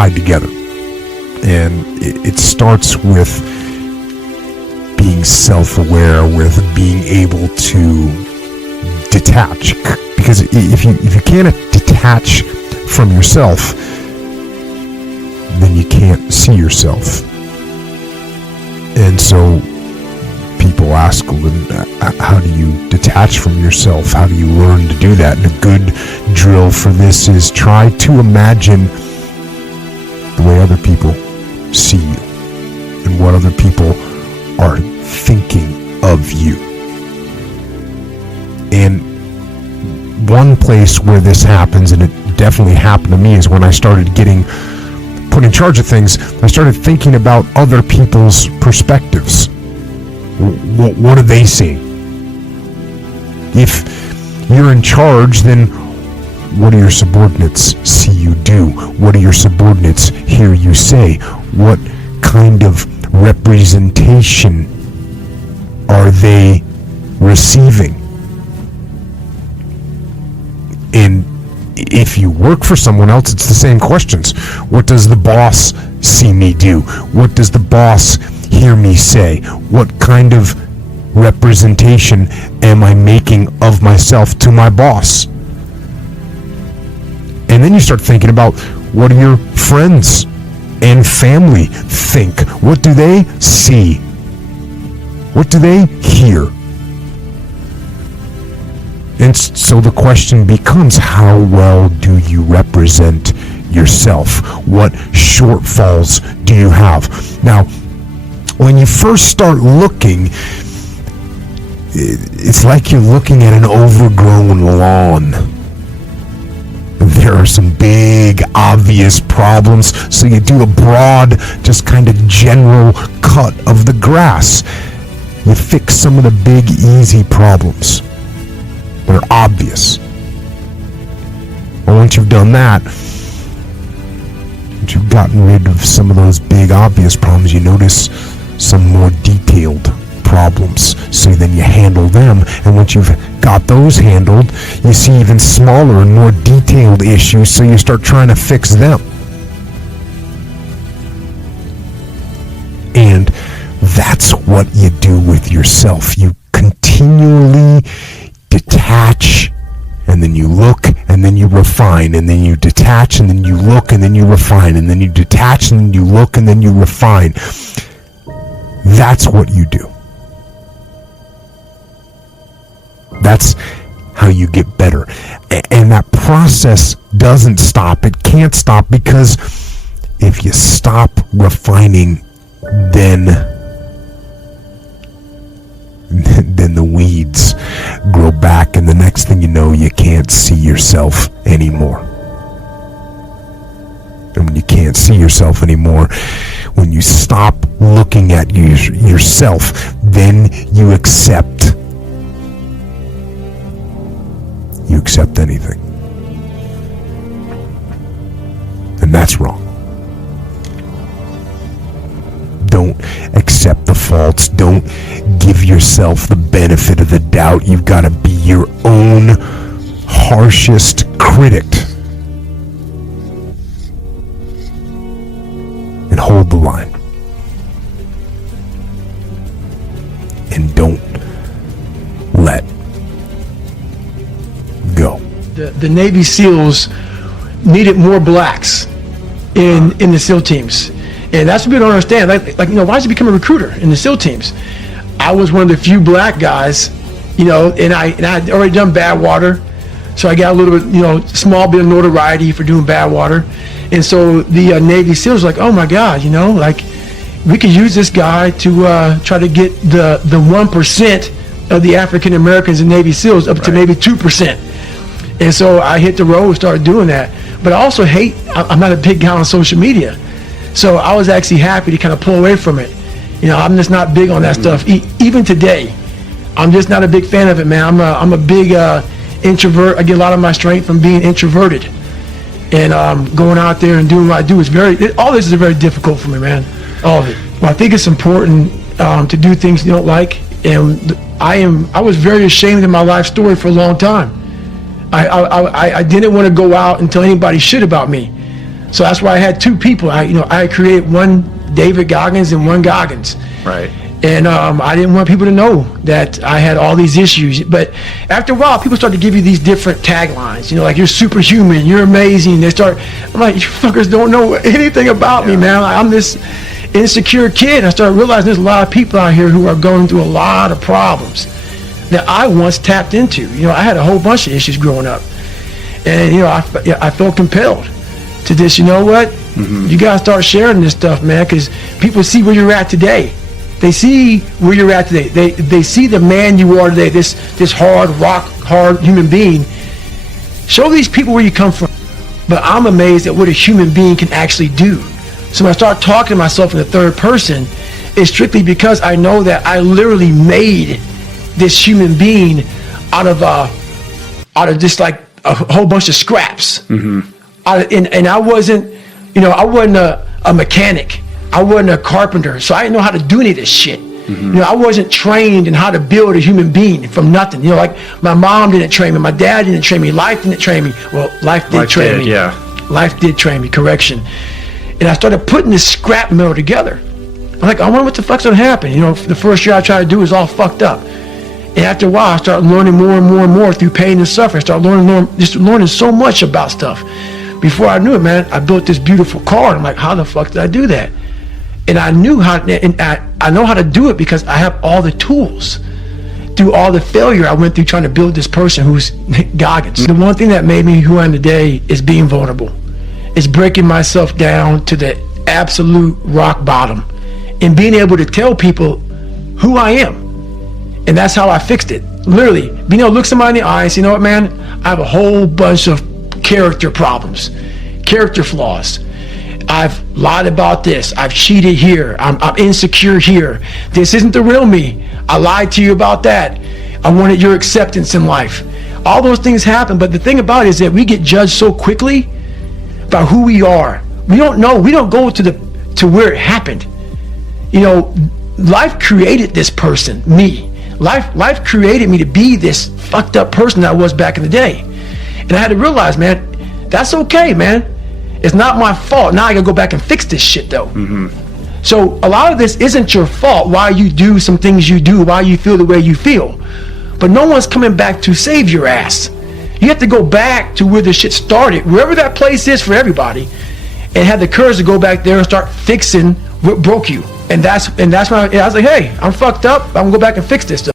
tied together. And it starts with being self-aware, with being able to detach. Because if you can't detach from yourself, then you can't see yourself. And so people ask, well, how do you detach from yourself? How do you learn to do that? And a good drill for this is try to imagine the way other people see you and what other people are thinking of you. And one place where this happens, and it definitely happened to me, is when I started getting put in charge of things. I started thinking about other people's perspectives. What are they seeing? If you're in charge, then what do your subordinates see you do? What do your subordinates hear you say? What kind of representation are they receiving? And if you work for someone else, it's the same questions. What does the boss see me do? What does the boss hear me say? What kind of representation am I making of myself to my boss? And then you start thinking about, what do your friends and family think? What do they see? What do they hear? And so the question becomes, how well do you represent yourself? What shortfalls do you have? Now, when you first start looking, it's like you're looking at an overgrown lawn. There are some big, obvious problems, so you do a broad, just kind of general cut of the grass. You fix some of the big, easy problems. They're obvious. Well, once you've done that, once you've gotten rid of some of those big, obvious problems, you notice some more detailed problems. So then you handle them, and once you've got those handled, you see even smaller and more detailed issues, so you start trying to fix them. And that's what you do with yourself. You continually detach, and then you look, and then you refine, and then you detach, and then you look, and then you refine, and then you detach, and then you look, and then you refine. That's what you do. That's how you get better. And that process doesn't stop. It can't stop, because if you stop refining, then the weeds grow back, and the next thing you know, you can't see yourself anymore. And when you can't see yourself anymore, when you stop looking at yourself, then you accept anything. And that's wrong. Don't accept the faults. Don't give yourself the benefit of the doubt. You've got to be your own harshest critic. And hold the line. And don't let go. The Navy SEALs needed more blacks in the SEAL teams. And that's what people don't understand. Like, why did you become a recruiter in the SEAL teams? I was one of the few black guys, and I'd already done Badwater. So I got a little bit, small bit of notoriety for doing Badwater. And so the Navy SEALs were like, oh my God, we could use this guy to try to get the 1% of the African Americans in Navy SEALs up to maybe 2%. And so I hit the road and started doing that. But I also I'm not a big guy on social media. So I was actually happy to kind of pull away from it. I'm just not big on that stuff. Even today, I'm just not a big fan of it, man. I'm a big introvert. I get a lot of my strength from being introverted. And going out there and doing what I do is all this is very difficult for me, man. All of it. Well, I think it's important to do things you don't like. And I was very ashamed of my life story for a long time. I didn't want to go out and tell anybody shit about me. So that's why I had two people. I created one David Goggins and one Goggins. Right. And I didn't want people to know that I had all these issues. But after a while, people start to give you these different taglines. Like, you're superhuman, you're amazing. I'm like, you fuckers don't know anything about me, man. Like, I'm this insecure kid. And I started realizing there's a lot of people out here who are going through a lot of problems that I once tapped into. I had a whole bunch of issues growing up. And, I felt compelled to this, you know what? You got to start sharing this stuff, man, because people see where you're at today. They see where you're at today. They see the man you are today, this hard, rock hard human being. Show these people where you come from. But I'm amazed at what a human being can actually do. So when I start talking to myself in the third person, it's strictly because I know that I literally made this human being out of just like a whole bunch of scraps. And I wasn't, I wasn't a mechanic. I wasn't a carpenter, so I didn't know how to do any of this shit. I wasn't trained in how to build a human being from nothing. Like, my mom didn't train me, my dad didn't train me, life didn't train me. Well, life did train me. Yeah. Life did train me, correction. And I started putting this scrap metal together. I'm like, I wonder what the fuck's gonna happen. The first year I tried to do was all fucked up. And after a while, I started learning more and more and more through pain and suffering. I started learning so much about stuff. Before I knew it, man, I built this beautiful car. I'm like, how the fuck did I do that? And I knew how, and I know how to do it because I have all the tools. Through all the failure I went through trying to build this person who's Goggins. The one thing that made me who I am today is being vulnerable. It's breaking myself down to the absolute rock bottom and being able to tell people who I am. And that's how I fixed it. Literally, being able to look somebody in the eye and say, you know what, man, I have a whole bunch of character problems, character flaws. I've lied about this. I've cheated here. I'm insecure here. This isn't the real me. I lied to you about that. I wanted your acceptance in life. All those things happen, but the thing about it is that we get judged so quickly about who we are. We don't know. We don't go to where it happened. Life created this person, me. Life created me to be this fucked up person that I was back in the day. And I had to realize, man, that's okay, man. It's not my fault. Now I gotta go back and fix this shit, though. So a lot of this isn't your fault, why you do some things you do, why you feel the way you feel. But no one's coming back to save your ass. You have to go back to where the shit started, wherever that place is for everybody, and have the courage to go back there and start fixing what broke you. And that's when I was like, hey, I'm fucked up. I'm gonna go back and fix this stuff.